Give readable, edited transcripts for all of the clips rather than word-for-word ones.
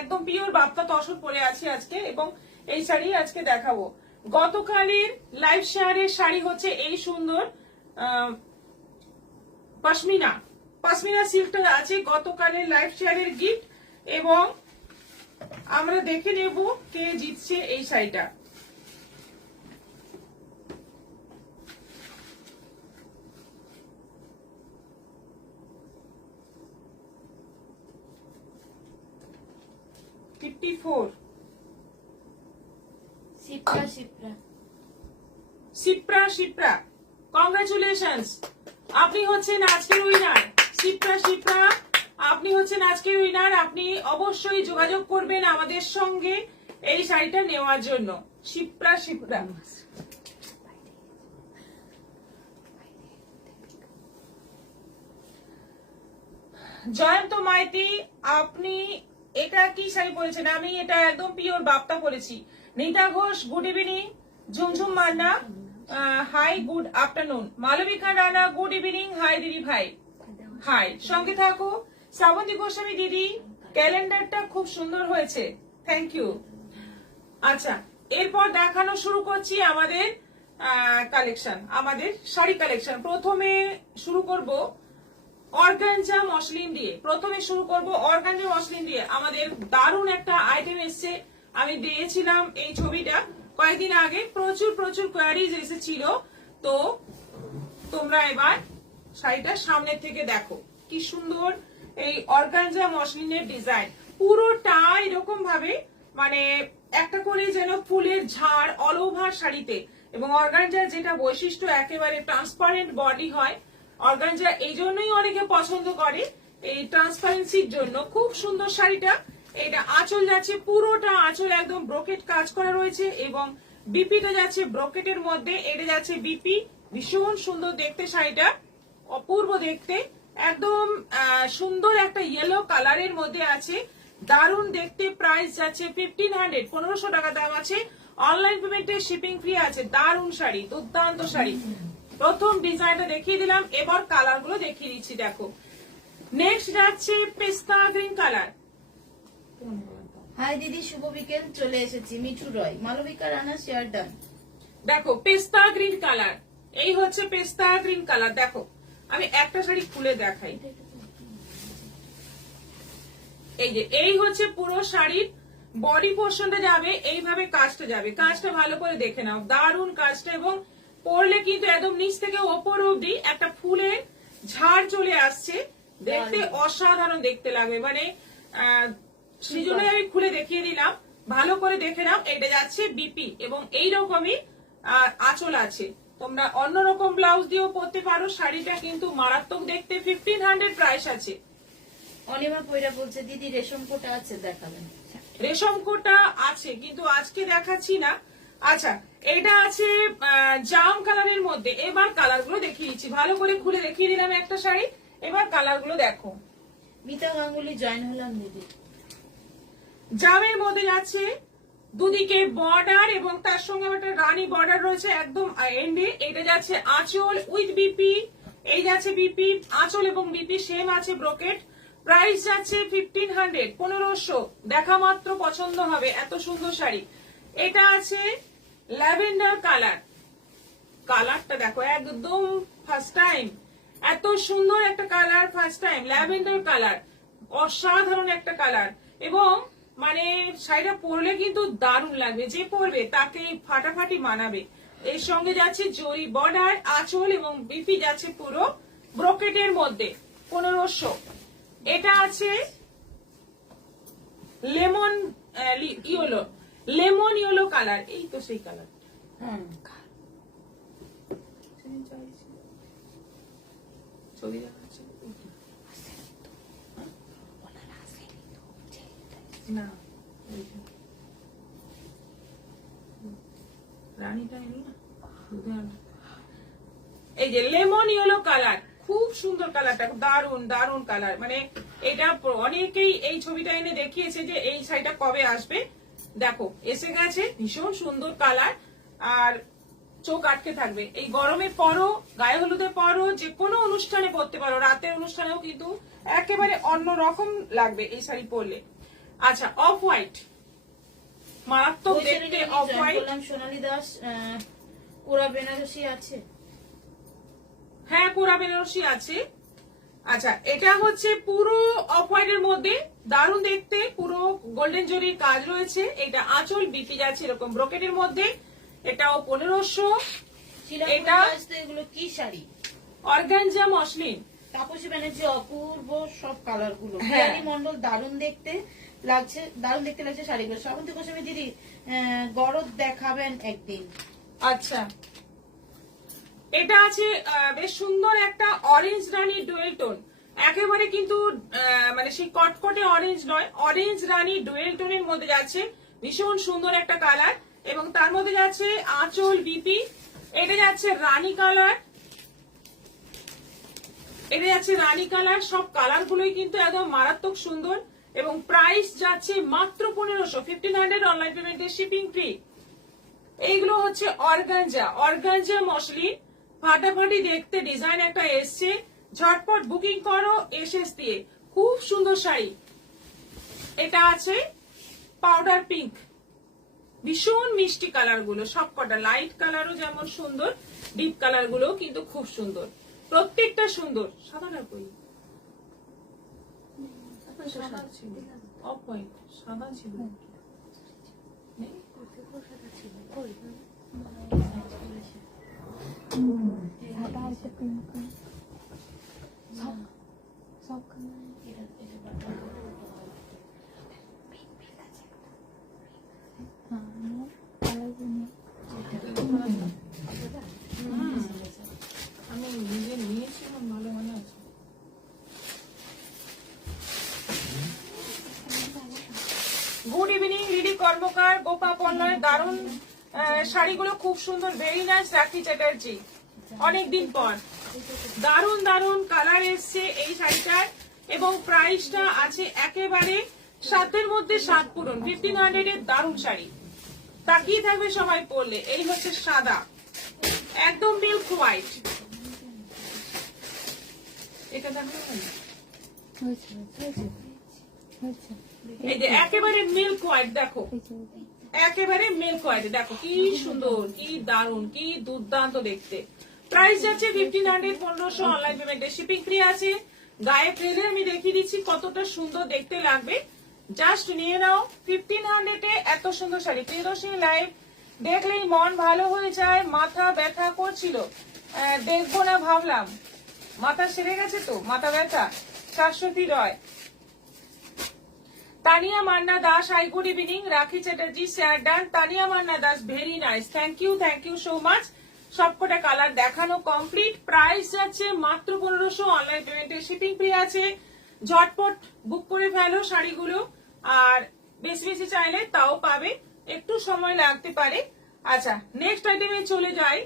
একদম পিওর বাপ্তা তসর পরে আছি আজকে, এবং এই শাড়ি আজকে দেখাবো। গতকালের লাইভ শেয়ারের শাড়ি হচ্ছে এই সুন্দর পশমিনা সিল্কটা আছে গতকালের লাইভ শেয়ারের গিফট, এবং আমরা দেখে নেব কে জিতছে এই শাড়িটা। শিপ্রা কংগ্রাচুলেশনস, আপনি হচ্ছেন আজকের উইনার। শিপ্রা আপনি হচ্ছেন আজকের উইনার। আপনি অবশ্যই যোগাযোগ করবেন আমাদের সঙ্গে এই শাড়িটা নেওয়ার জন্য। শিপ্রা জয়ন্ত মাইতি, আপনি এটা কি শাড়ি পরেছেন? আমি এটা একদম পিওর বাপ্তা পরেছি। Nita Ghosh, good evening. Jhumjhum Manna, hi good afternoon. Malabika Rana, good evening. Hi দিদি ভাই, হাই, সঙ্গে থাকো। শ্রাবন্তী গোস্বামী দিদি, ক্যালেন্ডারটা খুব সুন্দর হয়েছে, থ্যাংক ইউ। আচ্ছা, এরপর দেখানো শুরু করছি আমাদের কালেকশন, আমাদের শাড়ি কালেকশন। প্রথমে শুরু করব অর্গানজা মসলিন দিয়ে। আমাদের দারুণ একটা আইটেম এসছে, আমি দিয়েছিলাম এই ছবিটা কয়েকদিন আগে, প্রচুর কোয়ারিজ এসেছিল। তো তোমরা এবার শাড়িটা সামনে থেকে দেখো, কি সুন্দর এই অর্গানজা মসলিনের ডিজাইন। পুরোটা এরকম ভাবে মানে একটা করে যেন ফুলের ঝাড় অল ওভার শাড়িতে। এবং অর্গানজার যেটা বৈশিষ্ট্য, একেবারে ট্রান্সপারেন্ট বডি হয়। অর্গানজা এই জন্যই অনেকে পছন্দ করে, এই ট্রান্সপারেন্সির জন্য। খুব সুন্দর শাড়িটা। এটা আঁচল যাচ্ছে, পুরোটা আঁচল একদম ব্রোকেট কাজ করা রয়েছে, এবং বিপিটা যাচ্ছে ব্রোকেটের মধ্যে। এটা যাচ্ছে বিপি, ভীষণ সুন্দর দেখতে শাড়িটা, অপূর্ব দেখতে, একদম সুন্দর একটা ইয়েলো কালারের মধ্যে আছে, দারুণ দেখতে। প্রাইস যাচ্ছে 1500, 1500 টাকা দাম আছে। অনলাইন পেমেন্টে শিপিং ফ্রি আছে। দারুণ শাড়ি, দুর্দান্ত শাড়ি। প্রথম ডিজাইনটা দেখিয়ে দিলাম, এবার কালার গুলো দেখিয়ে দিচ্ছি। দেখো, নেক্সট যাচ্ছে পেস্তা গ্রিন কালার। হাই দিদি, শুভ বিকেল, চলে এসেছি। মিঠু রয়, মালবিকা রানা, শেয়ার ডান। দেখো পেস্তা গ্রিন কালার, এই হচ্ছে পেস্তা গ্রিন কালার। দেখো, আমি একটা শাড়ি খুলে দেখাই। এই যে এই হচ্ছে পুরো শাড়ির বডি পোর্শনটা যাবে, এইভাবে কাজটা যাবে। কাজটা ভালো করে দেখে নাও, দারুণ কাজটা। এবং পরলে কিন্তু একদম নিচ থেকে ওপর অব্দি একটা ফুলের ঝাড় চলে আসছে, দেখতে অসাধারণ দেখতে লাগবে। মানে সেই জন্য আমি খুলে দেখিয়ে দিলাম, ভালো করে দেখে নাও। এটা যাচ্ছে বিপি, এবং এইরকমই আঁচল আছে। তোমরা অন্যরকম ব্লাউজ দিয়েও পরতে পারো। শাড়িটা কিন্তু মারাত্মক দেখতে। 1500 প্রাইস আছে। অনিমা পয়রা বলছে দিদি রেশম কোটা আছে, দেখাবেন? রেশম কোটা আছে, কিন্তু আজকে দেখাচ্ছি না। আচ্ছা, এটা আছে জাম কালারের মধ্যে। এবার কালার গুলো দেখিয়ে দিচ্ছি, ভালো করে খুলে দেখিয়ে দিলাম একটা শাড়ি। এবার কালার গুলো দেখো। মিতা গাঙ্গুলি, জয়েন হলাম দিদি। জামের মধ্যে যাচ্ছে দুদিকে বর্ডার, এবং তার সঙ্গে একটা রানী বর্ডার রয়েছে একদম এন্ডে। এটা যাচ্ছে আঁচল উইথ বিপি, এই যাচ্ছে বিপি, আঁচল এবং বিপি সেম আছে, ব্রোকেট। প্রাইস যাচ্ছে 1500, 1500। দেখা মাত্র পছন্দ হবে, এত সুন্দর শাড়ি। এটা আছে ল্যাভেন্ডার কালার। কালারটা দেখো, একদম ফার্স্ট টাইম এত সুন্দর একটা colour, first time lavender colour, অসাধারণ একটা কালার। এবং মানে শাড়িটা পরলে কিন্তু দারুণ লাগবে, যে পরবে তাকে ফাটাফাটি মানাবে। এর সঙ্গে যাচ্ছে জরি বর্ডার, আঁচল এবং বিপি যাচ্ছে পুরো ব্রোকেটের মধ্যে, 1500। এটা আছে লেমন ইয়েলো কালার, এই তো সেই কালার। না, রানীটা এই যে লেমন ইয়েলো কালার, খুব সুন্দর কালারটা, দারুণ কালার। মানে এটা অনেকেই এই ছবিটা এনে দেখিয়েছে যে এই শাড়িটা কবে আসবে। দেখো এসে গেছে, ভীষণ সুন্দর কালার। আর চোখ আটকে থাকবে। এই গরমে পরো, গায়ে হলুদে পরো, যে কোনো অনুষ্ঠানে পরতে পারো, রাতের অনুষ্ঠানেও কিন্তু একেবারে অন্যরকম লাগবে এই শাড়ি পরলে। আচ্ছা, অফ হোয়াইট, মারাত্মক দেখতে অফ হোয়াইট। সোনালী দাস কোরা বেনারসি আছে? হ্যাঁ, কোরা বেনারসি আছে। আচ্ছা, এটা হচ্ছে পুরো অফ হোয়াইট এর মধ্যে, দারুণ দেখতে, পুরো গোল্ডেন জরির কাজ রয়েছে। এটা আঁচল বিপি যাচ্ছে এরকম ব্রোকেটের মধ্যে, এটাও 1500। এটা এগুলো কি শাড়ি? Organza muslin. তাপসী ব্যানার্জি অপূর্ব সব কালার গুলো। হ্যাঁ। পিয়ালি মন্ডল দারুণ দেখতে লাগছে, দারুণ দেখতে লাগছে শাড়িগুলো। শ্রাবন্তী গোস্বামী দিদি গরদ দেখাবেন একদিন। আচ্ছা, এটা আছে বেশ সুন্দর একটা অরেঞ্জ রানী ডুয়েল টোন, একেবারে কিন্তু মানে সেই কটকটে অরেঞ্জ নয়, অরেঞ্জ রানী ডুয়েল টোনের মধ্যে যাচ্ছে, ভীষণ সুন্দর একটা কালার। এবং তার মধ্যে যাচ্ছে আঁচল বিপি, এটা যাচ্ছে রানী কালার, এটা যাচ্ছে রানী কালার। সব কালার গুলোই কিন্তু একদম মারাত্মক সুন্দর। এবং প্রাইস যাচ্ছে মাত্র 1500, 1500 অনলাইন পেমেন্টে শিপিং ফ্রি। এইগুলো হচ্ছে অর্গানজা, অর্গানজা মসলিন, ফাটাফাটি দেখতে ডিজাইন একটা এসছে। ঝটপট বুকিং করো এসএস দিয়ে, খুব সুন্দর শাড়ি। এটা আছে পাউডার পিঙ্ক, ভীষণ মিষ্টি কালার গুলো, সবকটা লাইট কালারও যেমন সুন্দর, ডিপ কালার গুলো কিন্তু খুব সুন্দর, প্রত্যেকটা সুন্দর। সাদাটা কই? সাদা ছিল, অফ হোয়াইট সাদা ছিল। নেই? আমি নিজে নিয়েছিলাম, ভালো মনে আছে। গুড ইভিনিং লিডি কর্মকার, গোপা পণ্যের দারুণ শাড়িগুলো খুব সুন্দর, ভেরি নাইস রাখি চ্যাটার্জি। অনেকদিন পর দারুণ দারুণ কালার এসছে এই শাড়িটার, এবং প্রাইসটা আছে একেবারে 7-এর মধ্যে 7 পূরণ, 1500 এর দারুণ শাড়ি। তাকিয়ে থাকবে সবাই পরলে। এই হচ্ছে সাদা, একদম মিল্ক হোয়াইট। এটা দেখো, এই যে একেবারে মিল্ক হোয়াইট, দেখো একেবারে মিল্ক হোয়াইট, দেখো কি সুন্দর, কি দারুণ, কি দুর্দান্ত দেখতে। প্রাইস যাচ্ছে 1500, 1500 অনলাইন পেমেন্টে শিপিং ফ্রি আছে। গায়ে ফেলে আমি দেখিয়ে দিচ্ছি কতটা সুন্দর দেখতে লাগবে, জাস্ট নিয়ে নাও। 1500 এ এত সুন্দর শাড়ি। প্রিয়দর্শিনী লাইভ দেখলেই মন ভালো হয়ে যায়, মাথা ব্যথা করছিল, দেখবো না ভাবলাম, মাথা সেরে গেছে তো, মাথা ব্যথা। Shashwati Roy, Tania Manna Das, hi good evening. Rakhi Chatterjee, share done. Tania Manna Das, very nice, thank you so much. সবকটা কালার দেখানো কমপ্লিট। প্রাইস যাচ্ছে মাত্র 1500, অনলাইন পেমেন্টে শিপিং ফ্রি আছে। ঝটপট বুক করে ফেলো শাড়িগুলো, আর বেশি বেশি চাইলে তাও পাবে, একটু সময় লাগতে পারে। আচ্ছা, নেক্সট আইটেমে চলে যাই।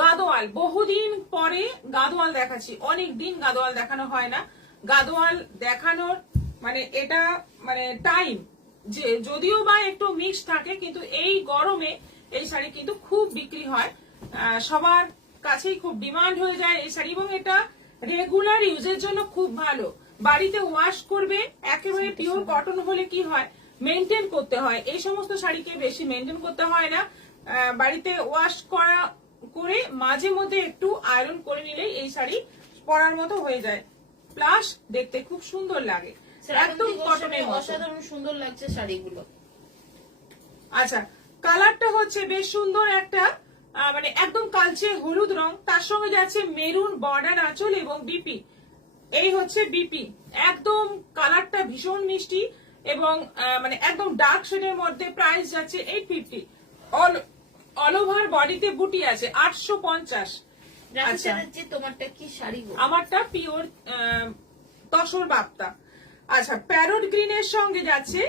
গাদোয়াল, বহুদিন পরে গাদোয়াল দেখাচ্ছি, অনেক দিন গাদোয়াল দেখানো হয় না। গাদোয়াল দেখানোর মানে এটা মানে টাইম, যে যদিও বা একটু মিক্স থাকে, কিন্তু এই গরমে এই শাড়ি কিন্তু খুব বিক্রি হয়, সবার কাছেই খুব ডিমান্ড হয়ে যায় এই শাড়ি। এবং এটা রেগুলার ইউজের জন্য খুব ভালো। বাড়িতে ওয়াশ করবে, একেবারে পিওর কটন হলে কি হয়, মেনটেন করতে হয়। এই সমস্ত শাড়িকে বেশি মেনটেন করতে হয় না, বাড়িতে ওয়াশ করে মাঝে মধ্যে একটু আয়রন করে নিলেই এই শাড়ি পরার মতো হয়ে যায়, প্লাস দেখতে খুব সুন্দর লাগে, একদম কটনের মতো। অসাধারণ সুন্দর লাগছে শাড়িগুলো। আচ্ছা, কালারটা হচ্ছে বেশ সুন্দর একটা মানে একদম কালচে হলুদ রং, তার সঙ্গে যাচ্ছে মেরুন বর্ডার আঁচল এবং বিপি। এই হচ্ছে বিপি, একদম কালারটা ভীষণ মিষ্টি এবং মানে একদম ডার্ক শেডের মধ্যে। প্রাইস যাচ্ছে 850। অল ওভার বডিতে বুটি আছে 850। আচ্ছা, তোমারটা কি শাড়ি? আমারটা পিওর তসর বাপ্তা। আচ্ছা, প্যারট গ্রিনের সঙ্গে যাচ্ছে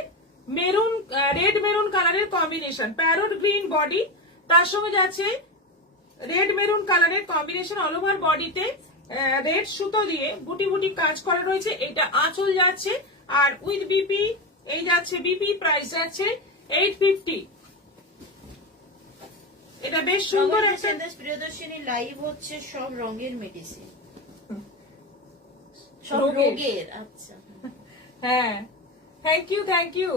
মেরুন, রেড মেরুন কালারের কম্বিনেশন, প্যারট গ্রিন বডি, তার সঙ্গে যাচ্ছে রেড মেরুন কালারের কম্বিনেশন। অল ওভার বডিতে রেড সুতো দিয়ে বুটি বুটি কাজ করা রয়েছে। এটা আঁচল যাচ্ছে, আর উইথ বিপি এই যাচ্ছে বিপি। প্রাইস যাচ্ছে 850। এটা বেশ সুন্দর একটা। প্রিয়দর্শিনী লাইভ হচ্ছে সব রঙের মেডিসিন, সব রোগের। আচ্ছা, হ্যাঁ থ্যাংক ইউ।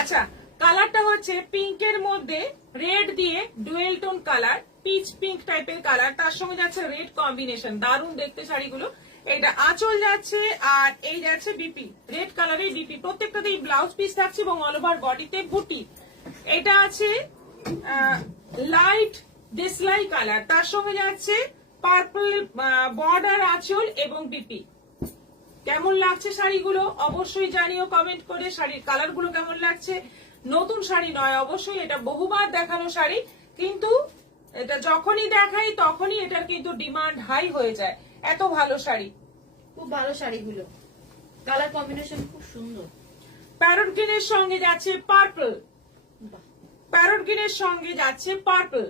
আচ্ছা, কালারটা হচ্ছে পিঙ্কের মধ্যে রেড দিয়ে dual tone colour, pitch pink টাইপের কালার, তার সঙ্গে যাচ্ছে রেড কম্বিনেশন, দারুণ দেখতে শাড়িগুলো। এটা আঁচল যাচ্ছে আর এই যাচ্ছে বিপি, রেড কালারের বিপি, প্রত্যেকটাতেই ব্লাউজ পিস থাকছে এবং অল ওভার বডিতে বুটি। এটা আছে লাইট দেশলাই কালার, তার সঙ্গে যাচ্ছে পার্পল বর্ডার আঁচল এবং বিপি। কেমন লাগছে শাড়িগুলো অবশ্যই জানিও কমেন্ট করে। শাড়ির কালার গুলো কেমন লাগছে? নতুন শাড়ি নয় অবশ্যই, এটা বহুবার দেখানো শাড়ি, কিন্তু এটা যখনই দেখাই তখনই এটার কিন্তু ডিমান্ড হাই হয়ে যায়, এত ভালো শাড়ি। খুব ভালো শাড়িগুলো, কালার কম্বিনেশন খুব সুন্দর। প্যারট গ্রিনের সঙ্গে যাচ্ছে পার্পল, বাহ, প্যারট গ্রিনের সঙ্গে যাচ্ছে পার্পল,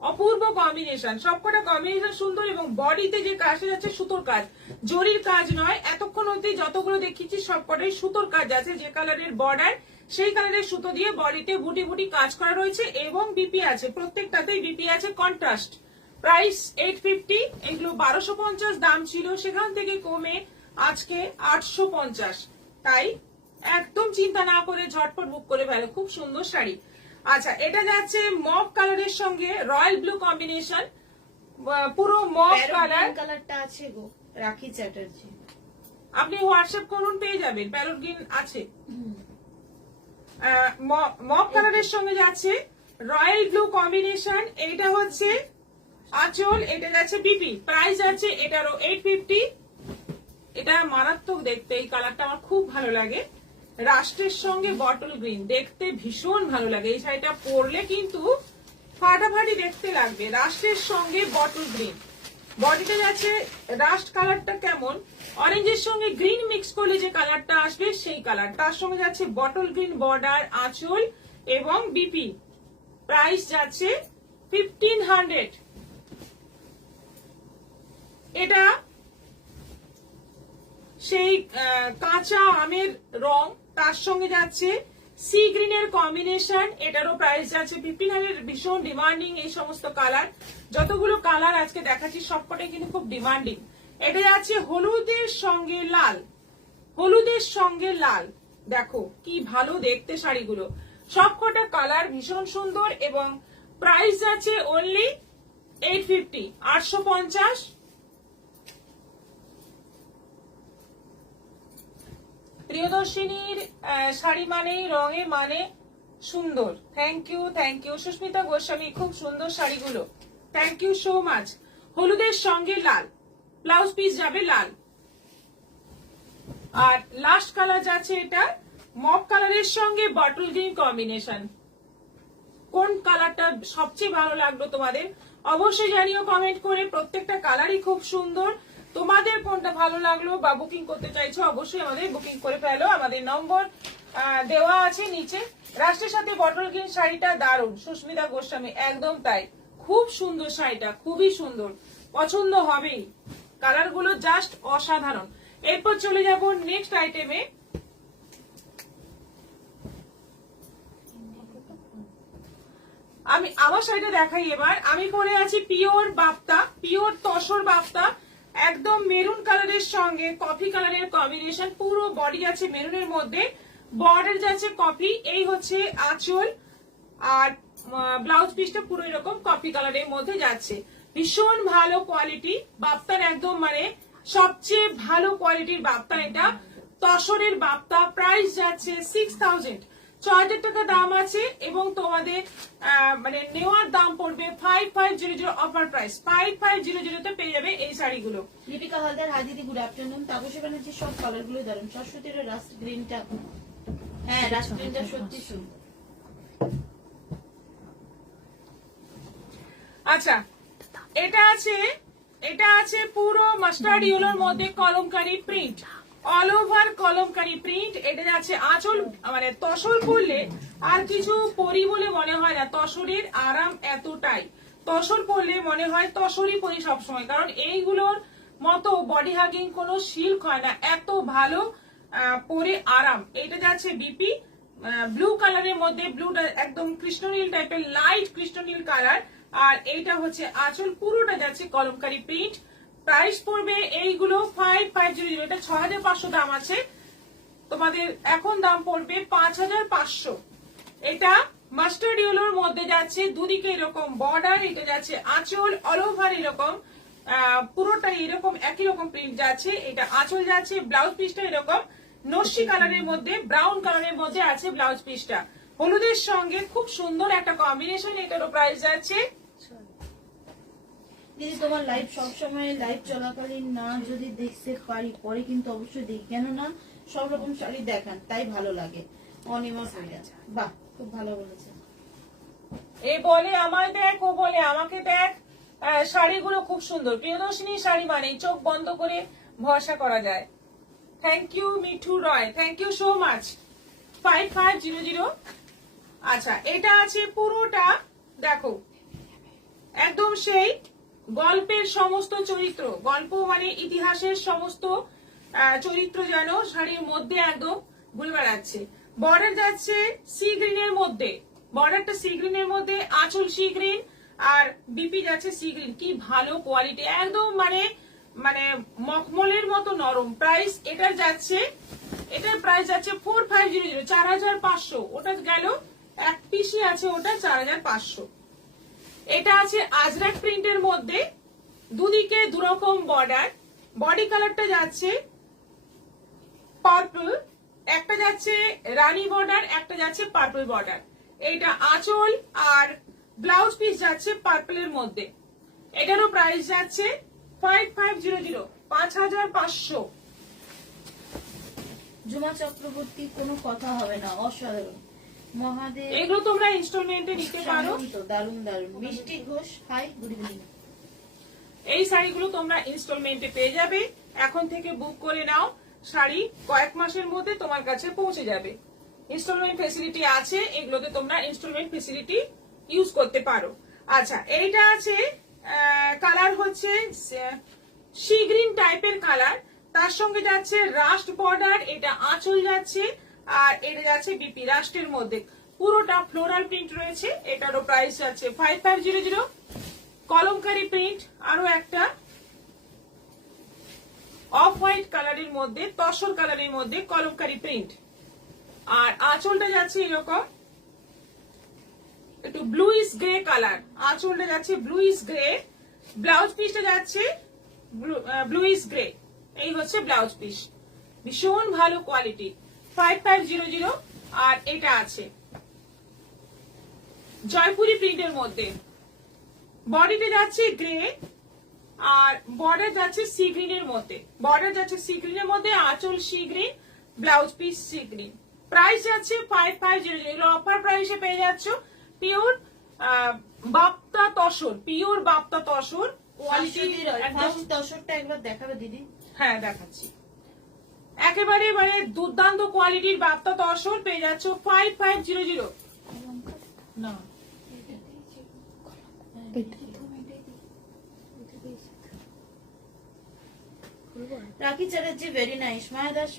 অপূর্ব কম্বিনেশন, সবকটা কম্বিনেশন সুন্দর। এবং বডিতে যে কাজটা যাচ্ছে সুতোর কাজ, জরির কাজ নয়। এতক্ষণ অব্দি যতগুলো দেখিয়েছি সবকটাই সুতোর কাজ আছে, যে কালারের বর্ডার সেই কালারের সুতো দিয়ে বডিতে বুটি বুটি কাজ করা রয়েছে এবং বিপি আছে, প্রত্যেকটাতেই বিপি আছে কন্ট্রাস্ট। প্রাইস 850, এগুলো 1250 দাম ছিল, সেখান থেকে কমে আজকে 850। তাই একদম চিন্তা না করে ঝটপট বুক করে ফেলো, খুব সুন্দর শাড়ি। আচ্ছা, এটা যাচ্ছে মভ কালারের সঙ্গে রয়্যাল ব্লু কম্বিনেশন, পুরো মভ কালার। কালারটা আছে গো রাখি চ্যাটার্জি, আপনি হোয়াটসঅ্যাপ করুন, পেয়ে যাবেন, প্যারট গ্রিন আছে। মভ কালারের সঙ্গে যাচ্ছে রয়্যাল ব্লু কম্বিনেশন, এটা হচ্ছে আঁচল, এটা যাচ্ছে বিপি। প্রাইস আছে এটারও 850। এটা মারাত্মক দেখতে, এই কালারটা আমার খুব ভালো লাগে। রাষ্ট্রের সঙ্গে বটল গ্রিন দেখতে ভীষণ ভালো লাগে, এই শাড়িটা পরলে কিন্তু ফাটাফাটি দেখতে লাগবে। রাষ্ট্রের সঙ্গে বটল গ্রিন, বডিটা যাচ্ছে রাস্ট কালারটা কেমন, অরেঞ্জের সঙ্গে গ্রিন মিক্স করলে যে কালারটা আসবে সেই কালার, তার সঙ্গে যাচ্ছে বটল গ্রিন বর্ডার আঁচল এবং বিপি। প্রাইস যাচ্ছে 1500। এটা সেই কাঁচা আমের রং, তার সঙ্গে যাচ্ছে সি গ্রিনের কম্বিনেশন, এটারও প্রাইস যাচ্ছে 1500। ভীষণ ডিমান্ডিং এই সমস্ত কালার, যতগুলো কালার আজকে দেখাচ্ছি সবকটাই কিন্তু খুব ডিমান্ডিং। এটা যাচ্ছে হলুদের সঙ্গে লাল, হলুদের সঙ্গে লাল, দেখো কি ভালো দেখতে শাড়িগুলো, সবকটা কালার ভীষণ সুন্দর। এবং প্রাইস যাচ্ছে অনলি 850, 850। প্রিয়দর্শিনীর শাড়ি মানেই রঙে মানে সুন্দর। থ্যাংক ইউ সুস্মিতা গোস্বামী, খুব সুন্দর শাড়িগুলো, থ্যাংক ইউ সো মাচ। হলুদের সঙ্গে লাল, ব্লাউজ পিস যাবে লাল। আর লাস্ট কালার যাচ্ছে এটা মভ কালারের সঙ্গে বটল গ্রিন কম্বিনেশন। কোন কালারটা সবচেয়ে ভালো লাগলো তোমাদের অবশ্যই জানিও কমেন্ট করে, প্রত্যেকটা কালারই খুব সুন্দর। তোমাদের কোনটা ভালো লাগলো বা বুকিং করতে চাইছো অবশ্যই আমাদের বুকিং করে ফেলো, আমাদের নম্বর দেওয়া আছে নিচে। রাষ্ট্রের সাথে বটল গ্রিন শাড়িটা দারুণ, সুস্মিতা গোস্বামী, একদম তাই, খুব সুন্দর শাড়িটা, খুবই সুন্দর, পছন্দ হবেই, কালার গুলো জাস্ট অসাধারণ। এরপর চলে যাব নেক্সট আইটেমে। আমি আমার শাড়িটা দেখাই এবার। আমি পরে আছি পিওর বাপ্তা, পিওর তসর বাপ্তা, একদম মেরুন কালারের সঙ্গে কফি কালারের কম্বিনেশন, পুরো বডি আছে মেরুনের মধ্যে, বর্ডার যাচ্ছে কফি, এই হচ্ছে আঁচল আর ব্লাউজ পিসটা পুরো এরকম কফি কালারের মধ্যে যাচ্ছে। ভীষণ ভালো কোয়ালিটি, বাপ্তার একদম মানে সবচেয়ে ভালো কোয়ালিটির বাপ্তা এটা, তসরের বাপ্তা। প্রাইস যাচ্ছে 6000, 6000 টাকা দাম আছে এবং তোমাদের মানে নেওয়ার দাম পড়বে 5500 অফার প্রাইস, 5500 তে পেয়ে যাবে এই শাড়িগুলো। দীপিকা হালদার, হাই দিদি, গুড আফটারনুন। তাপসী ব্যানার্জির সব কালার গুলো দারুন, সরস্বতীর রাস্ট গ্রিনটা, হ্যাঁ রাস্ট গ্রিনটা সত্যি সুন্দর। আচ্ছা, এটা আছে পুরো মাস্টার্ড ইয়েলোর মধ্যে kalamkari print, all over kalamkari print. এটা যাচ্ছে আঁচল, মানে তসর পরলে আর কিছু পরি বলে মনে হয় না, তসরের আরাম এতটাই, তসর পরলে মনে হয় তসরই পরি সবসময়, কারণ এইগুলোর মতো বডি হাগিং কোনো সিল্ক হয় না, এত ভালো পরে আরাম। এটা যাচ্ছে বিপি ব্লু কালারের মধ্যে, ব্লুটা একদম কৃষ্ণনীল টাইপের, লাইট কৃষ্ণনীল কালার। আর এইটা হচ্ছে আঁচল, পুরোটা যাচ্ছে কলমকারি প্রিন্ট। প্রাইস পড়বে এইগুলো 5500, এটা 6500 দাম আছে। তোমাদের এখন দাম পড়বে 5500। এটা মাস্টার্ড ইয়েলোর মধ্যে যাচ্ছে, দুদিকে এরকম বর্ডার, এটা যাচ্ছে আঁচল, অল ওভার এরকম পুরোটা এরকম একই রকম প্রিন্ট যাচ্ছে। এটা আঁচল যাচ্ছে, ব্লাউজ পিসটা এরকম নস্যি কালারের মধ্যে, ব্রাউন কালারের মধ্যে আছে ব্লাউজ পিসটা, হলুদের সঙ্গে খুব সুন্দর একটা কম্বিনেশন। এটারও প্রাইস যাচ্ছে। দিদি তোমার লাইভ সবসময় লাইভ চলাকালীন না যদি দেখতে পারি পরে কিন্তু অবশ্যই দেখি, কেননা সব রকম শাড়ি দেখান, তাই ভালো লাগে। অনিমা কইরা, বাহ খুব ভালো বলেছে। এ বলে আমায় দেখ, ও বলে আমাকে দেখ। শাড়িগুলো খুব সুন্দর। প্রিয়দর্শিনী শাড়ি মানে চোখ বন্ধ করে ভরসা করা যায়। Thank you Mithu Roy, thank you so much. 5500। আচ্ছা, এটা আছে পুরোটা, দেখো একদম সেই গল্পের সমস্ত চরিত্র, গল্প মানে ইতিহাসের সমস্ত চরিত্র যেন শাড়ির মধ্যে একদম ঘুরে বেড়াচ্ছে। বর্ডার যাচ্ছে সি গ্রিনের মধ্যে, বর্ডারটা সি গ্রিনের মধ্যে, আঁচল সি গ্রিন, আর বিপি যাচ্ছে সি গ্রিন। কি ভালো কোয়ালিটি, একদম মানে মানে মখমলের মতো নরম। প্রাইস এটার যাচ্ছে, এটার প্রাইস যাচ্ছে 4500, 4500। ওটা গেল এক পিসই আছে, ওটা 4500। এটা আছে আজরাক প্রিন্টের মধ্যে, দুদিকে দুরকম বর্ডার, বডি কালারটা যাচ্ছে পার্পল, একটা যাচ্ছে রানী বর্ডার, একটা যাচ্ছে পার্পল বর্ডার। এইটা আঁচল আর ব্লাউজ পিস যাচ্ছে পার্পলের মধ্যে। এটারও প্রাইস যাচ্ছে 5500, 5500। জুমা চক্রবর্তী, কোনো কথা হবে না, অসাধারণ। মহাদেব, এগুলো তোমরা ইনস্টলমেন্টে নিতে পারো। দারুন দারুন। মিষ্টি ঘোষ, হাই, গুড ইভিনিং। এই শাড়িগুলো তোমরা ইনস্টলমেন্টে পেয়ে যাবে। এখন থেকে বুক করে নাও, শাড়ি কয়েক মাসের মধ্যে তোমার কাছে পৌঁছে যাবে। ইনস্টলমেন্ট ফেসিলিটি আছে, এগুলোতে তোমরা ইনস্টলমেন্ট ফেসিলিটি ইউজ করতে পারো। আচ্ছা, এইটা আছে কালার হচ্ছে সি গ্রিন টাইপের কালার, তার সঙ্গে যাচ্ছে রাস্ট বর্ডার, এটা আঁচল যাচ্ছে, আর এটা যাচ্ছে বিপি রাস্টের মধ্যে, পুরোটা ফ্লোরাল প্রিন্ট রয়েছে। এটারও প্রাইস যাচ্ছে 5500। কলমকারি প্রিন্ট, আরো একটা অফ হোয়াইট কালারের মধ্যে, তসর কালারের মধ্যে কলমকারি প্রিন্ট, আর আঁচলটা যাচ্ছে এরকম একটু ব্লুইশ গ্রে কালার, আঁচলটা যাচ্ছে ব্লুইশ গ্রে, ব্লাউজ পিসটা যাচ্ছে ব্লুইশ গ্রে। এই হচ্ছে ব্লাউজ পিস, ভীষণ ভালো কোয়ালিটি, 5500। আর এটা আছে জয়পুরি প্রিন্টের মধ্যে, বডিতে যাচ্ছে গ্রে, আর বর্ডার যাচ্ছে সি গ্রিনের মধ্যে, বর্ডার যাচ্ছে সি গ্রিনের মধ্যে, আঁচল sea green, blouse piece sea green. Price যাচ্ছে 5500। এগুলো অফার প্রাইসে পেয়ে যাচ্ছ। পিওর বাপ্তা তসর, পিওর বাপ্তা তসর কোয়ালিটি। তসরটা একবার দেখাবে দিদি? হ্যাঁ, দেখাচ্ছি। একেবারে মানে দুর্দান্ত কোয়ালিটির বাপ্তা তসর পেয়ে যাচ্ছ 5500। না, রাখি চ্যাটার্জি, ভেরি নাইস। মায়া দাস,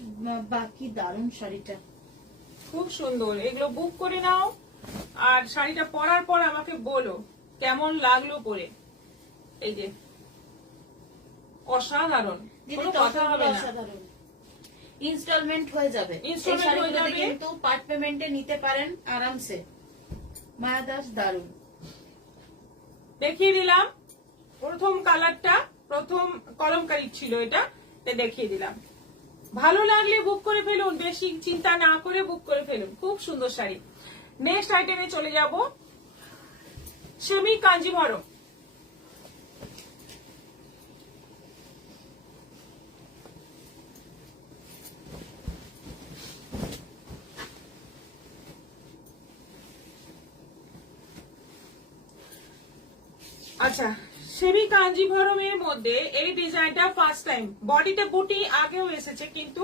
বাকি দারুন শাড়িটা, খুব সুন্দর। এগুলো বুক করে নাও, আর শাড়িটা পরার পর আমাকে বলো কেমন লাগলো পরে। এই যে অসাধারণ, কোনো কথা হবে না। অসাধারণ। ইনস্টলমেন্ট হয়ে যাবে, Installment হয়ে যাবে। কিন্তু পার্ট পেমেন্টে নিতে পারেন আরামসে। মায়া দাস, দারুন। দেখিয়ে দিলাম প্রথম কালারটা, প্রথম কলমকারি ছিল এটা, দেখিয়ে দিলাম। ভালো লাগলে বুক করে ফেলুন, বেশি চিন্তা না করে বুক করে ফেলুন। খুব সুন্দর শাড়ি। নেক্সট আইটেমে চলে যাব, সেমি কাঞ্জিভরম। আচ্ছা, সেমি কাঞ্জিভরমের মধ্যে এই ডিজাইনটা ফার্স্ট টাইম। বডিতে বুটি আগেও এসেছে, কিন্তু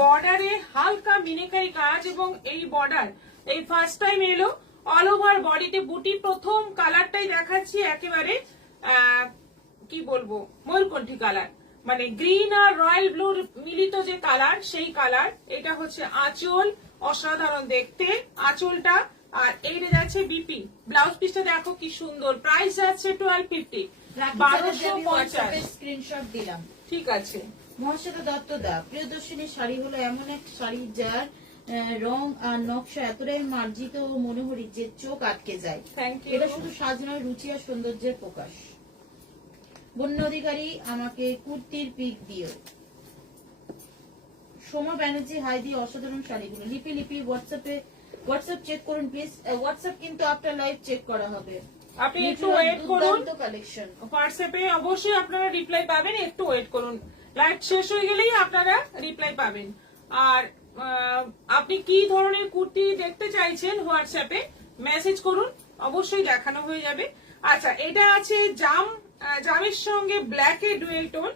বর্ডারে হালকা মিনেকারি কাজ, এবং এই বর্ডার এই ফার্স্ট টাইম এলো। অল ওভার বডিতে বুটি, প্রথম কালারটাই দেখাচ্ছি একেবারে কি বলবো, ময়ূরকণ্ঠী কালার, মানে গ্রিন আর রয়্যাল ব্লুর মিলিত যে কালার, সেই কালার। এটা হচ্ছে আঁচল, অসাধারণ দেখতে আঁচলটা, আর এইটা যাচ্ছে বিপি। ব্লাউজ পিসটা দেখো কি সুন্দর। প্রাইস যাচ্ছে 1250, 1250। স্ক্রিনশট দিলাম। ঠিক আছে, মহাশ্বেতা দত্ত দা, প্রিয়দর্শিনীর শাড়ি হলো এমন এক শাড়ি যার রং আর নকশা এতটাই মার্জিত ও মনোহরী যে চোখ আটকে যায়। Thank you. এটা শুধু সাজ নয়, রুচি আর সৌন্দর্যের প্রকাশ। বন্য অধিকারী, আমাকে কুর্তির পিক দিও। সোমা ব্যানার্জি, হাই দি, অসাধারণ শাড়িগুলো। লিপি লিপি হোয়াটসঅ্যাপ চেক করুন প্লিজ। হোয়াটসঅ্যাপ কিন্তু আফটার লাইভ চেক করা হবে। আপনি একটু ওয়েট করুন, কালেকশন হোয়াটসঅ্যাপে অবশ্যই আপনারা রিপ্লাই পাবেন, একটু ওয়েট করুন, লাইভ শেষ হয়ে গেলেই আপনারা রিপ্লাই পাবেন। আর আপনি কি ধরনের কুর্তি দেখতে চাইছেন হোয়াটসঅ্যাপে মেসেজ করুন, অবশ্যই দেখানো হয়ে যাবে। আচ্ছা, এটা আছে জামের সঙ্গে ব্ল্যাকের ডুয়েল টোন,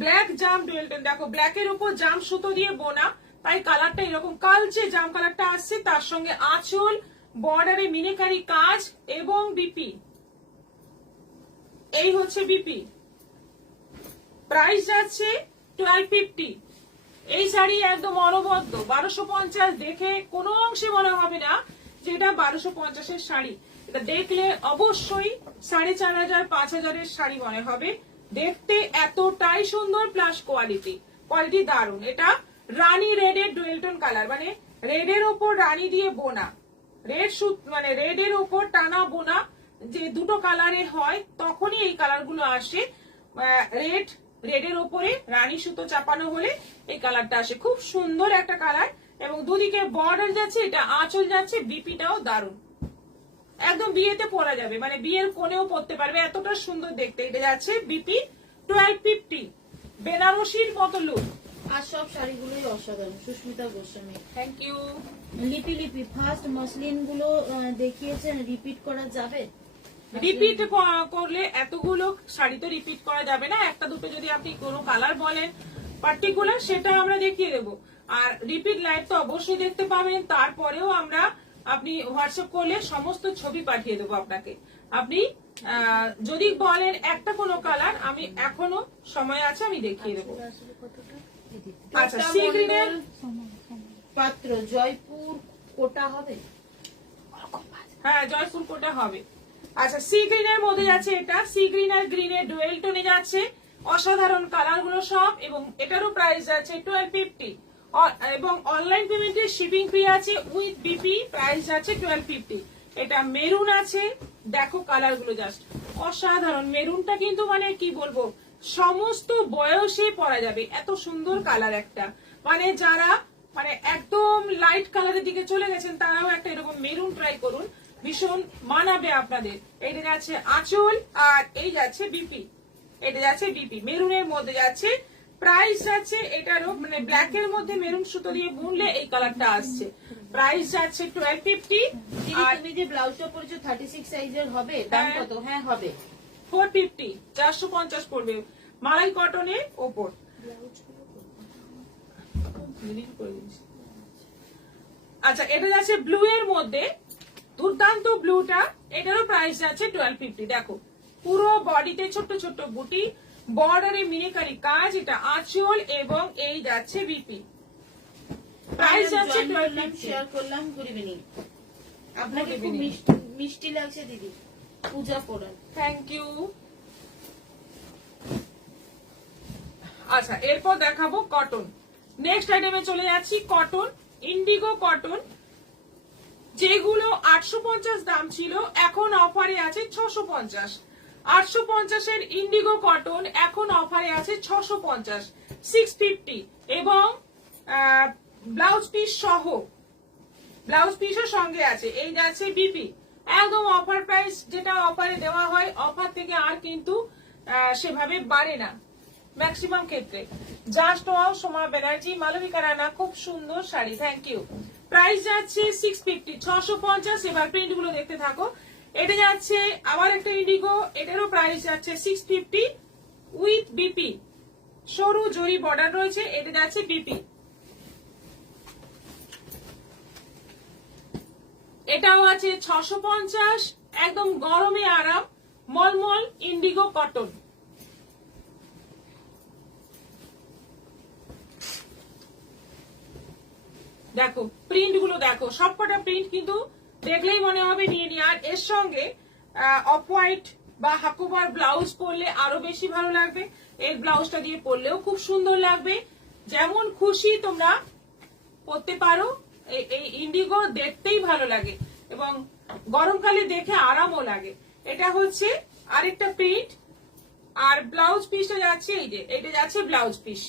ব্ল্যাক জাম ডুয়েল টোন। দেখো ব্ল্যাকের উপর জাম সুতো দিয়ে বোনা, তাই কালারটা এরকম কালচে জাম কালারটা আসছে। তার সঙ্গে আঁচল, বর্ডারে মিনেকারি কাজ এবং বিপি, এই হচ্ছে বিপি। প্রাইস যাচ্ছে 1250। এই শাড়ি একদম অনবদ্য 1250। দেখে কোনো অংশে মনে হবে না যে এটা 1250-এর শাড়ি। এটা দেখলে অবশ্যই 4500 5000-এর শাড়ি মনে হবে। দেখতে এতটাই সুন্দর, প্লাস কোয়ালিটি দারুণ। এটা রানী রেডের ডুয়েল টোন কালার, মানে রেডের ওপর রানী দিয়ে বোনা, মানে রেডের ওপর টানা বোনা যে দুটো কালারে হয় তখনই এই কালার গুলো আসে। রেডের ওপরে রানী সুতো চাপানো হলে এই কালারটা আসে। খুব সুন্দর একটা কালার, এবং দুদিকে বর্ডার যাচ্ছে, এটা আঁচল যাচ্ছে, বিপিটাও দারুণ, একদম বিয়েতে পরা যাবে, মানে বিয়ের কোণেও পরতে পারবে, এতটা সুন্দর দেখতে। এটা যাচ্ছে বিপি 1250, বেনারসির মতো লুক। আর সব শাড়িগুলোই অসাধারণ। Susmita Goswami, thank you. Lipi first muslin গুলো দেখিয়েছেন, রিপিট করা যাবে? রিপিট করলে এতগুলো শাড়ি তো রিপিট করা যাবে না, একটা দুটো যদি আপনি কোনো কালার বলেন পার্টিকুলার, সেটা আমরা দেখিয়ে দেবো। আর রিপিট লাইভ তো অবশ্যই দেখতে পাবেন। তারপরেও আপনি হোয়াটসঅ্যাপ করলে সমস্ত ছবি পাঠিয়ে দেবো আপনাকে। আপনি যদি বলেন একটা কোনো কালার, আমি এখনো সময় আছে, আমি দেখিয়ে দেবো। আচ্ছা, সি গ্রিনের পাত্র জয়পুর কোটা হবে? হ্যাঁ, জয়পুর কোটা হবে। আচ্ছা, সি গ্রিনের মধ্যে যাচ্ছে, এটা সি গ্রিন আর গ্রিনের ডুয়েল টোনে যাচ্ছে, অসাধারণ কালার গুলো সব, এবং এটারও প্রাইস যাচ্ছে 1250, এবং অনলাইন পেমেন্টে শিপিং ফ্রি আছে উইথ বিপি। প্রাইস যাচ্ছে 1250। এটা মেরুন আছে, দেখো কালার গুলো জাস্ট অসাধারণ। মেরুনটা কিন্তু মানে কি বলবো, সমস্ত বয়সে পরা যাবে, এত সুন্দর কালার একটা। মানে যারা মানে একদম লাইট কালারের দিকে চলে গেছেন তারাও একটা এরকম মেরুন ট্রাই করুন, ভীষণ মানাবে আপনাদের। এইটা যাচ্ছে আঁচল, আর এই যাচ্ছে বিপি। এটা যাচ্ছে বিপি, মেরুনের মধ্যে যাচ্ছে। প্রাইস যাচ্ছে এটারও, মানে ব্ল্যাক এর মধ্যে মেরুন সুতো দিয়ে বুনলে এই কালারটা আসছে। প্রাইস যাচ্ছে 1250। আর তুমি যে ব্লাউজটা পরেছো 36 সাইজের হবে, দাম কত? হ্যাঁ হবে, 450, 450 পড়বে, মালাই কটনের ওপর। আচ্ছা, এটা যাচ্ছে ব্লু এর মধ্যে, দুর্দান্ত ব্লুটা। এটারও প্রাইস যাচ্ছে 1250। দেখো পুরো বডিতে ছোট্ট ছোট্ট বুটি, বর্ডারে মিনিকারি কাজ, এটা আঁচল, এবং এই যাচ্ছে বিপি। প্রাইস যাচ্ছে 1250। শেয়ার করলাম। গুড ইভিনিং, আপনাকে খুব মিষ্টি লাগছে দিদি, পূজা পড়ান। Thank you. আচ্ছা, এরপর দেখাবো কটন। নেক্সট আইটেমে চলে যাচ্ছি, কটন, ইন্ডিগো কটন। যেগুলো 850 দাম ছিল, এখন অফারে আছে 650। 850-এর ইন্ডিগো কটন এখন অফারে আছে 650, 650, এবং ব্লাউজ পিস সহ, ব্লাউজ পিসও সঙ্গে আছে। এই যাচ্ছে বিপি, একদম অফার প্রাইস, যেটা অফারে দেওয়া হয় অফার থেকে আর কিন্তু সেভাবে বাড়ে না ম্যাক্সিমাম ক্ষেত্রে। জাস্ট ওয়াও, সোমা ব্যানার্জি, মালবিকা রানা, খুব সুন্দর শাড়ি, থ্যাংক ইউ। প্রাইস যাচ্ছে 650, 650। এবার প্রিন্ট গুলো দেখতে থাকো। এটা যাচ্ছে আবার একটা ইন্ডিগো, এটারও প্রাইস যাচ্ছে 650 উইথ বিপি, সরু জরি বর্ডার রয়েছে। এটা যাচ্ছে বিপি। এটাও আছে 650, একদম গরমে আরাম, মলমল ইন্ডিগো কটন। দেখো প্রিন্ট গুলো দেখো, সবকটা প্রিন্ট কিন্তু দেখলেই মনে হবে নিয়ে নিয়ে। আর এর সঙ্গে অফ হোয়াইট বা হাকুবার ব্লাউজ পরলে আরো বেশি ভালো লাগবে। এর ব্লাউজটা দিয়ে পরলেও খুব সুন্দর লাগবে। যেমন খুশি তোমরা পরতে পারো। এই ইন্ডিগো দেখতেই ভালো লাগে এবং গরমকালে দেখে আরামও লাগে। এটা হচ্ছে আরেকটা প্রিন্ট। আর ব্লাউজ পিসটা যাচ্ছে এই যে, এটা যাচ্ছে ব্লাউজ পিস।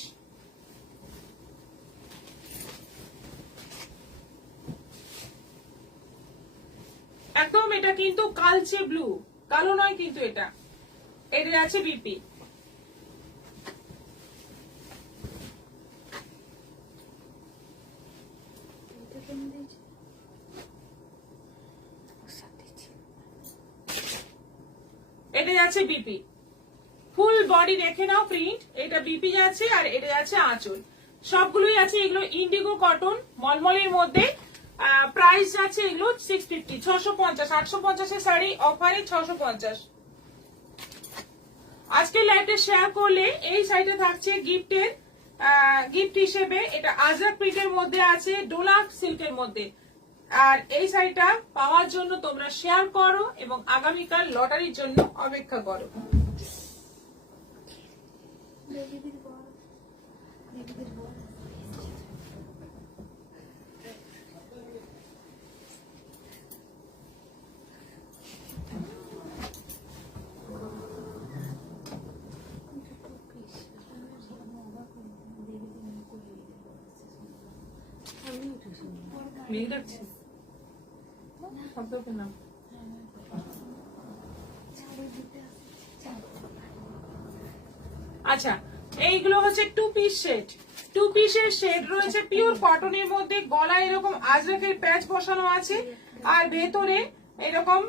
একদম এটা কিন্তু কালচে ব্লু, কালো নয় কিন্তু এটা। এটা যাচ্ছে বিপি। এটা যাচ্ছে বিপি, ফুল বডি দেখে নাও প্রিন্ট। এটা বিপি যাচ্ছে আর এটা যাচ্ছে আঁচল, সবগুলোই আছে। এগুলো ইন্ডিগো কটন মলমলের মধ্যে। প্রাইস যাচ্ছে এগুলো 650, 650, 850 এর শাড়ি অফারে 650। আজকে লাইভটা শেয়ার করলে এই শাড়িটা থাকছে গিফটের, গিফট হিসেবে। এটা আজরাক প্রিন্টের মধ্যে আছে, ডোলা সিল্কের মধ্যে। আর এই শাড়িটা পাওয়ার জন্য তোমরা শেয়ার করো এবং আগামীকাল লটারির জন্য অপেক্ষা করো। মেয়ে ডাকছে না। আচ্ছা, এইগুলো হচ্ছে টু পিস সেট। টু পিসের সেট রয়েছে পিওর কটনের মধ্যে। গলায় এরকম আজরাকের প্যাচ বসানো আছে আর ভেতরে এরকম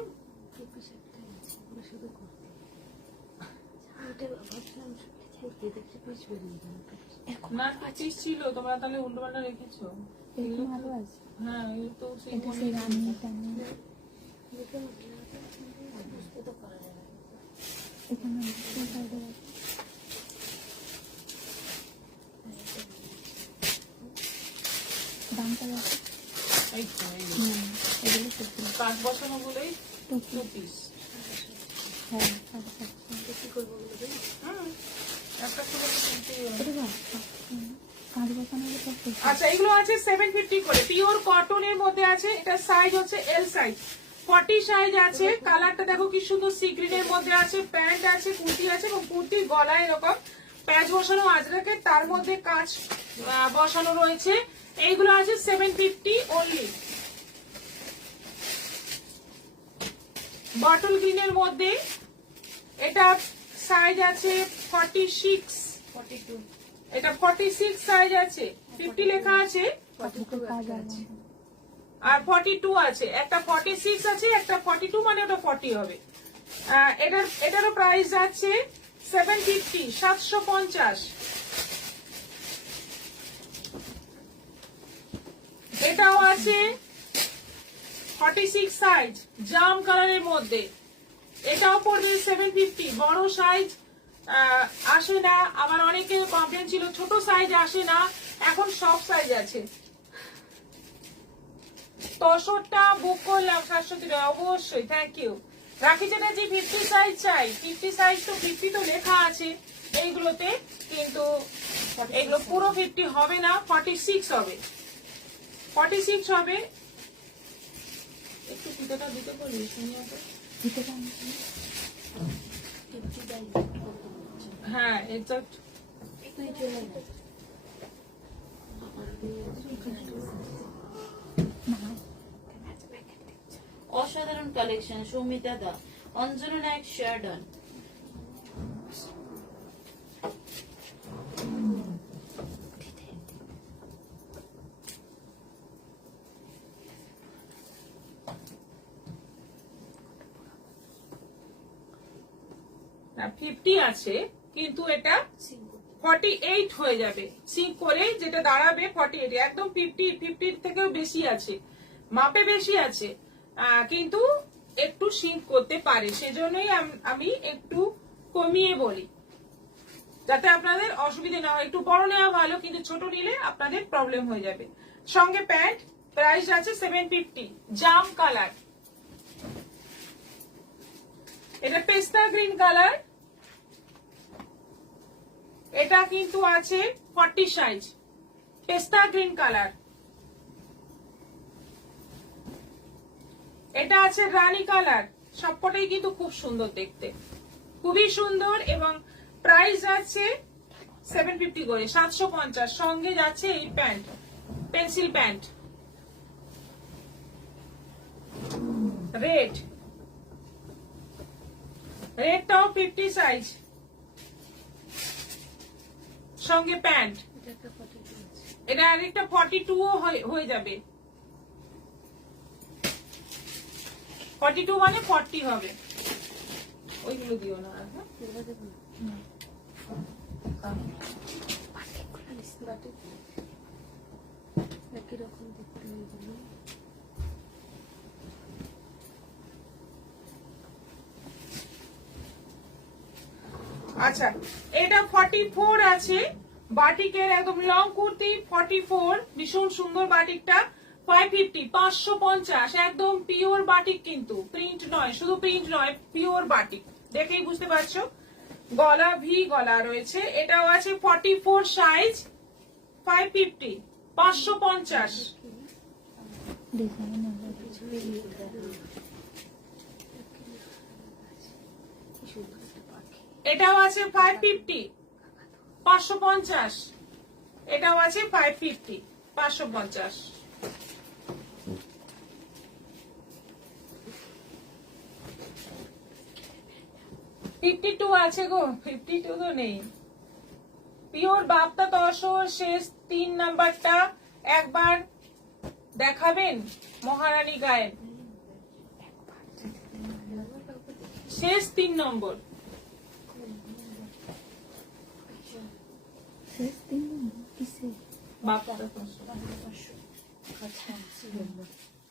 না পিস ছিল। তোমরা তাহলে উল্টো পাল্টা রেখেছো। হ্যাঁ, এই তো কাজ বসানো বলেই টু পিস। আচ্ছা, এগুলো আছে 750 করে, পিওর কটনের মধ্যে আছে। এটা সাইজ হচ্ছে এল সাইজ, 40 সাইজ আছে। কালারটা দেখো কি সুন্দর, সি গ্রিনের মধ্যে আছে। প্যান্ট আছে, কুর্তি আছে এবং কুর্তির গলায় এরকম প্যাচ বসানো আজরাকে, তার মধ্যে কাজ বসানো রয়েছে। এইগুলো আছে 750 অনলি। বটল গ্রিনের মধ্যে এটা সাইজ আছে 46, 42, এটা 46 সাইজ আছে। 50 লেখা আছে আর 42 আছে। একটা 46 আছে, একটা 42, মানে ওটা 40 হবে। এটারও প্রাইস যাচ্ছে 750, 750। এটাও আছে 46 সাইজ, জাম কালারের মধ্যে। এটাও পড়বে 750। বড় সাইজ আসে না, আবার অনেকে কমপ্লেন ছিল ছোট সাইজ আসে না, এখন সব সাইজ আছে। তসরটা বুক করলাম 700 টাকা, অবশ্যই, থ্যাংক ইউ। রাখি চ্যাটার্জি 50 সাইজ চাই। 50 সাইজ তো 50 তো লেখা আছে এইগুলোতে, কিন্তু এগুলো পুরো 50 হবে না, 46 হবে, 46 হবে। একটু ফিতেটা দিতে বলি, শুনিয়াকে। হ্যাঁ, এক্সাক্ট। অসাধারণ কালেকশন, সৌমিতা দা, অঞ্জনা নায়ক, শেয়ারডন। না, 50 আছে, কিন্তু এটা 48 হয়ে যাবে সিঙ্ক করে, যেটা দাঁড়াবে 48। একদম 50 থেকেও বেশি আছে, মাপে বেশি আছে, কিন্তু একটু সিঙ্ক করতে পারে। সেজন্যই আমি একটু কমিয়ে বলি, যাতে আপনাদের অসুবিধা না হয়। একটু বড় নেওয়া ভালো, কিন্তু ছোট নিলে আপনাদের প্রবলেম হয়ে যাবে। সঙ্গে প্যান্ট, প্রাইস আছে 750, জাম কালার। এটা পেস্তা গ্রিন কালার। এটা কিন্তু আছে 40 সাইজ, পেস্তা গ্রিন কালার। এটা আছে রানী কালার। সবকটাই কিন্তু খুব সুন্দর দেখতে, খুবই সুন্দর। এবং প্রাইস আছে 750 করে, 750। সঙ্গে যাচ্ছে এই প্যান্ট, পেন্সিল প্যান্ট, রেড, রেডটাও 50 সাইজ, সঙ্গে প্যান্ট। এটা আরেকটা 42 হয়ে যাবে, 42 মানে 40 হবে। ওইগুলো দিও না, হ্যাঁ? আচ্ছা, এটা 44 আছে, বাটিকের একদম লং কুর্তি 44, ভীষণ সুন্দর বাটিকটা। 550, 550, একদম পিওর বাটিক, কিন্তু প্রিন্ট নয়, শুধু প্রিন্ট নয়, পিওর বাটিক, দেখেই বুঝতে পারছো। গলা ভি গলা রয়েছে। এটাও আছে 44 সাইজ, 550, 550। এটাও আছে 550, 550। এটাও আছে 550, 550। 52 আছে গো, 52 তো নেই। পিওর বাপ্তা তসর শেষ 3 নাম্বারটা একবার দেখাবেন মহারানী গায়ের, শেষ 3 নম্বর।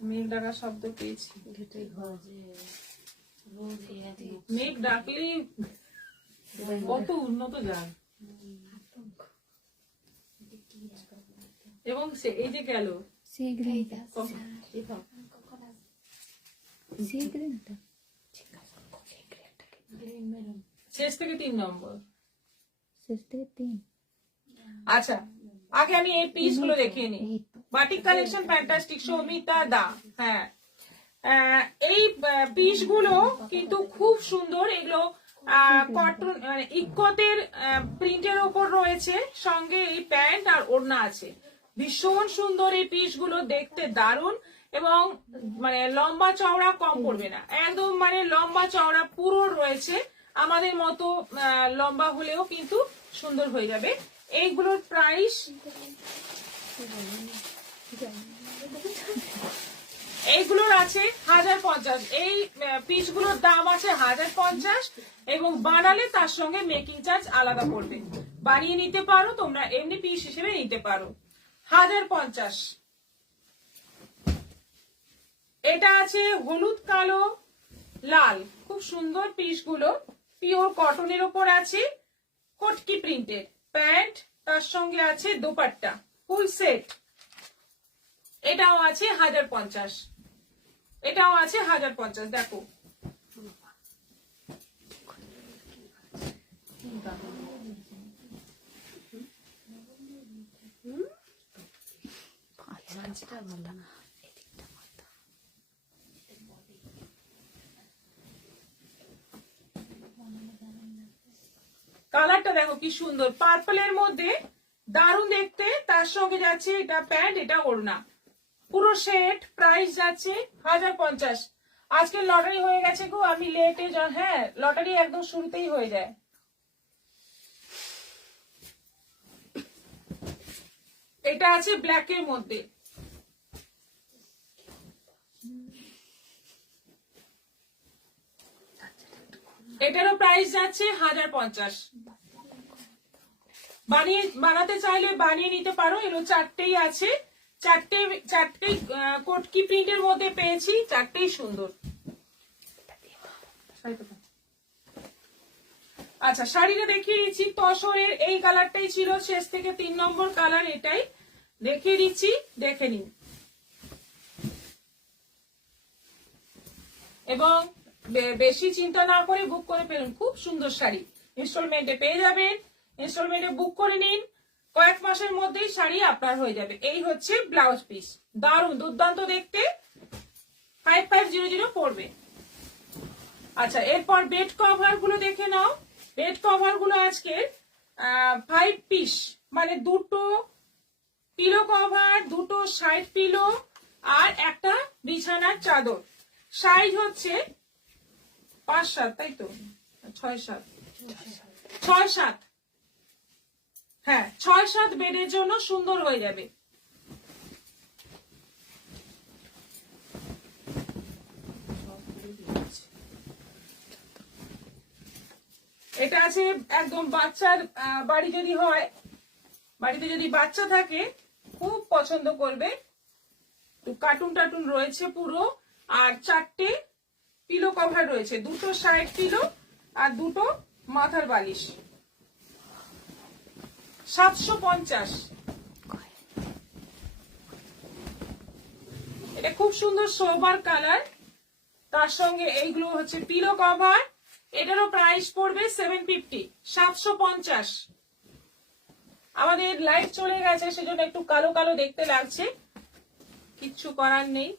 মেঘ ডাকা শব্দ পেয়েছি, মেঘ ডাকলেই কত উন্নত যায়। এবং এই যে গেল শেষ থেকে 3 নম্বর। আচ্ছা, আগে আমি এই পিস গুলো দেখিয়ে নিই। বাটিক কালেকশন ফ্যান্টাস্টিক, সৌমিতা দা। হ্যাঁ, এই পিস গুলো কিন্তু খুব সুন্দর। এগুলো কটন মানে ইকোতের প্রিন্টের ওপর রয়েছে, সঙ্গে এই প্যান্ট আর ওড়না আছে। ভীষণ সুন্দর এই পিস গুলো, দেখতে দারুণ। এবং মানে লম্বা চওড়া কম পড়বে না, একদম মানে লম্বা চওড়া পুরো রয়েছে। আমাদের মতো লম্বা হলেও কিন্তু সুন্দর হয়ে যাবে। এইগুলোর প্রাইস এইগুলোর আছে 1050। এই পিসগুলোর দাম আছে 1050, এবং বানালে তার সঙ্গে মেকিং চার্জ আলাদা পড়বে। বানিয়ে নিতে পারো তোমরা, এমনি পিস হিসেবে নিতে পারো। 1050। এটা আছে হলুদ কালো লাল, খুব সুন্দর পিসগুলো, পিওর কটনের ওপর আছে, কটকি প্রিন্টেড প্যান্ট, তার সঙ্গে আছে দোপাট্টা, ফুল সেট। এটাও আছে 1050, এটাও আছে 1050। দেখো কালারটা দেখো কি সুন্দর, পার্পলের মধ্যে দারুণ দেখতে। তার সঙ্গে যাচ্ছে এটা প্যান্ট, এটা ওড়না, পুরো সেট। প্রাইস যাচ্ছে 1050। আজকে লটারি হয়ে গেছে গো, আমি লেটে হ্যাঁ, লটারি একদম শুরুতেই হয়ে যায়। এটা আছে ব্ল্যাকের মধ্যে, এটারও প্রাইস যাচ্ছে 1050। বানাতে চাইলে বানিয়ে নিতে পারো। এগুলো 4টেই আছে, চারটেই কটকি প্রিন্টের মধ্যে পেয়েছি, 4টেই সুন্দর। আচ্ছা, শাড়িটা দেখিয়ে দিচ্ছি। তসরের এই কালারটাই ছিল শেষ থেকে 3 নম্বর কালার, এটাই দেখিয়ে দিচ্ছি, দেখে নিন। এবং বেশি চিন্তা না করে বুক করে ফেলুন, খুব সুন্দর শাড়ি ইনস্টলমেন্টে পেয়ে যাবেন। ইনস্টলমেন্টে বুক করে নিন, কয়েক মাসের মধ্যেই শাড়ি আপনার হয়ে যাবে। এই হচ্ছে ব্লাউজ পিস, দারুণ দুর্দান্ত দেখতে, 5500 পড়বে। আচ্ছা, এরপর বেড কভার গুলো দেখে নাও। বেড কভার গুলো আজকে 5 পিস, মানে দুটো পিলো কভার, দুটো সাইড পিলো আর একটা বিছানার চাদর। সাইজ হচ্ছে 5-7, তাই তো 6-7, 6-7, হ্যাঁ 6-7 বেডের জন্য সুন্দর হয়ে যাবে। এটা আছে একদম বাচ্চার বাড়ি যদি হয়, বাড়িতে যদি বাচ্চা থাকে খুব পছন্দ করবে। তো কার্টুন টার্টুন রয়েছে পুরো, আর 4টে পিলো কভার রয়েছে, দুটো সাইড পিলো আর দুটো মাথার বালিশ। 750। এটা খুব সুন্দর সোবার কালার, তার সঙ্গে এইগুলো হচ্ছে পিলো কভার। এটারও প্রাইস পড়বে 750, 750। আমাদের লাইট চলে গেছে সেজন্য একটু কালো কালো দেখতে লাগছে, কিচ্ছু করার নেই।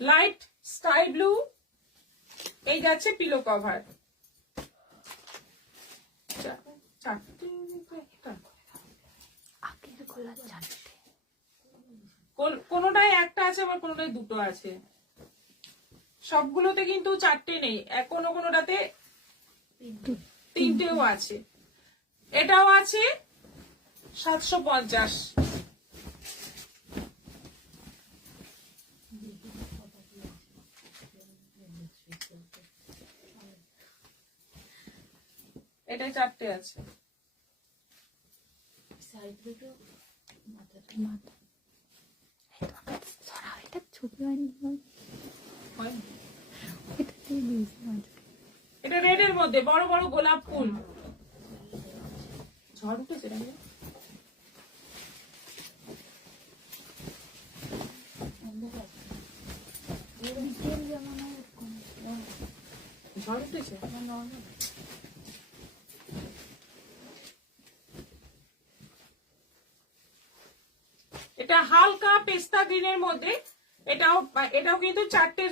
লাইট স্কাই ব্লু, এই যাচ্ছে পিলো কভার। কোনোটাই একটা আছে, আবার কোনোটাই দুটো আছে, সবগুলোতে কিন্তু 4টে নেই, কোনো কোনোটাতে 3টেও আছে। এটাও আছে 750। এটা 4টে আছে। এটা রেডের মধ্যে বড় বড় গোলাপ ফুল। ঝড় উঠেছে নাকি? ঝড় উঠেছে। এটা হালকা পেস্তা গ্রিনের মধ্যে, এটাও কিন্তু 4টে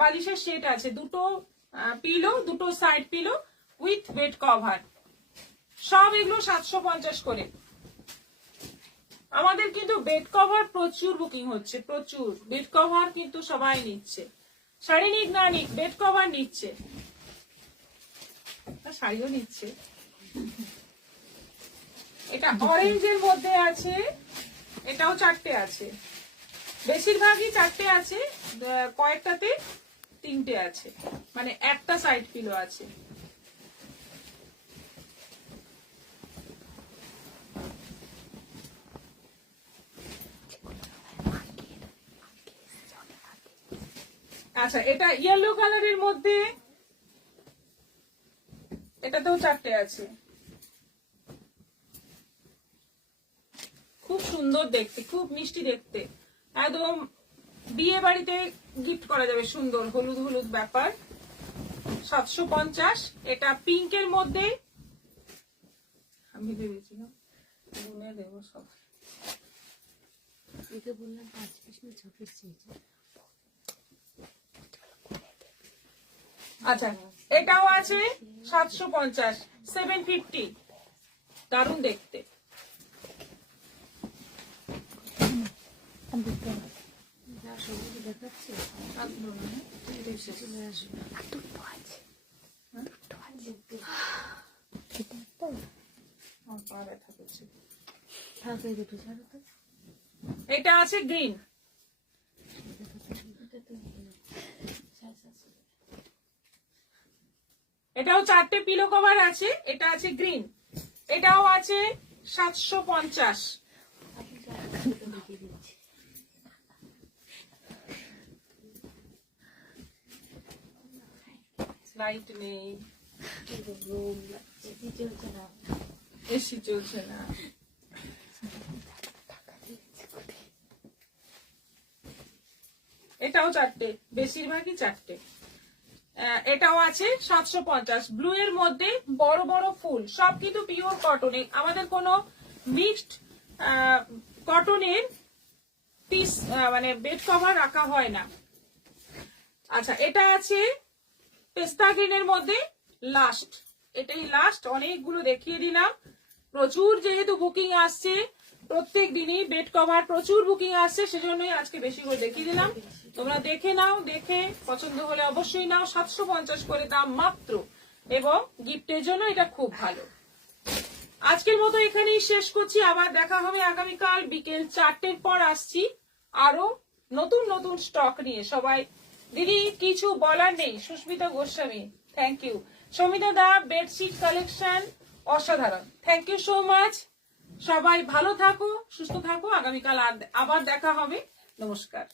বালিশের সেট আছে, দুটো পিলো, দুটো side pillow with bed cover. সব এগুলো 750 করে। আমাদের কিন্তু বেড কভার প্রচুর বুকিং হচ্ছে, প্রচুর বেড কভার কিন্তু সবাই নিচ্ছে, শাড়ি নিক না নিক বেড কভার নিচ্ছে, শাড়িও নিচ্ছে। এটা অরেঞ্জের মধ্যে আছে, এটাও 4টে আছে, বেশিরভাগই 4টে আছে, কয়েকটাতে 3টে আছে, মানে একটা সাইড পিলো আছে। আচ্ছা, এটা ইয়েলো কালারের মধ্যে, এটাতেও 4টে আছে, খুব সুন্দর দেখতে, খুব মিষ্টি দেখতে, একদম বিয়ে বাড়িতে গিফট করা যাবে, সুন্দর হলুদ হলুদ ব্যাপার। 750। এটা পিঙ্কের মধ্যে, আমি ভেবেছিলাম গুনে দেবো সব, বললাম 5 পিস না 6 পিস চেয়েছি। আচ্ছা, এটাও আছে 750, 750, দারুণ দেখতে। এটা আছে গ্রিন, এটাও 4টে পিলো কভার আছে, এটা আছে গ্রিন, এটাও আছে 750। লাইট নেই, এসি চলছে না। এটাও 4টে, বেশিরভাগই 4টে। এটাও আছে 750। ব্লু এর মধ্যে বড় বড় ফুল, সব কিন্তু পিওর কটনের, আমাদের কোনো মিক্সড কটনের পিস মানে বেড কভার রাখা হয় না। আচ্ছা, এটা আছে পেস্তা গ্রিনের মধ্যে লাস্ট, এটাই লাস্ট, অনেকগুলো দেখিয়ে দিলাম। প্রচুর যেহেতু বুকিং আসছে, প্রত্যেক দিনই বেড কভার প্রচুর বুকিং আসছে, সেজন্যই আজকে বেশি করে দেখিয়ে দিলাম। তোমরা দেখে নাও, দেখে পছন্দ হলে অবশ্যই নাও। 750 করে দাম মাত্র, এবং গিফটের জন্য এটা খুব ভালো। আজকের মতো এখানেই শেষ করছি, আবার দেখা হবে আগামীকাল বিকেল 4টের পর। আসছি আরো নতুন নতুন স্টক নিয়ে। সবাই দিদি কিছু বলার নেই, সুস্মিতা গোস্বামী, থ্যাংক ইউ। সমিতা দা, বেডশিট কালেকশন অসাধারণ, থ্যাংক ইউ সো মাচ। সবাই ভালো থাকো, সুস্থ থাকো, আগামীকাল আবার দেখা হবে। নমস্কার।